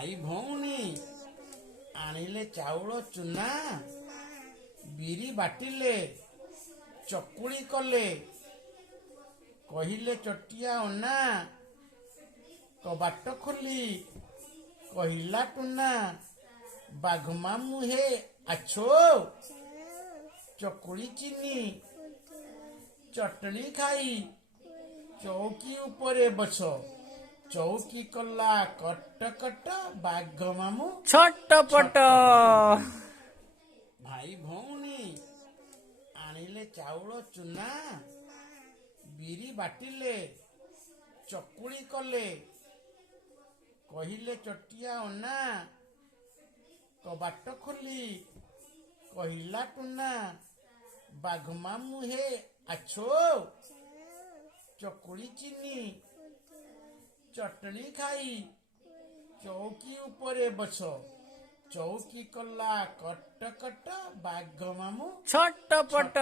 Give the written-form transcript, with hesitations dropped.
भाई भौणी आनिले चाउल चुना बिरी बाटिले चकुली कले कहिले चटिया अना कबाट खोली कहिला टुना बाघमा मुहे आछो चकुली चीनी चटनी खाई चौकी उपरे बस चौकी कला कट कट बाघ मामू छटपट भाई भौणी आनिले चाउल चुना बिरी बाटिले चकुली कले कहिले चटिया अना कबाट खोली कहिला टुना बाघमा मुहे आछो चकुली चीनी चटनी खाई चौकी उपरे बस चौकी कला कट कट बाघ मामू छटपट।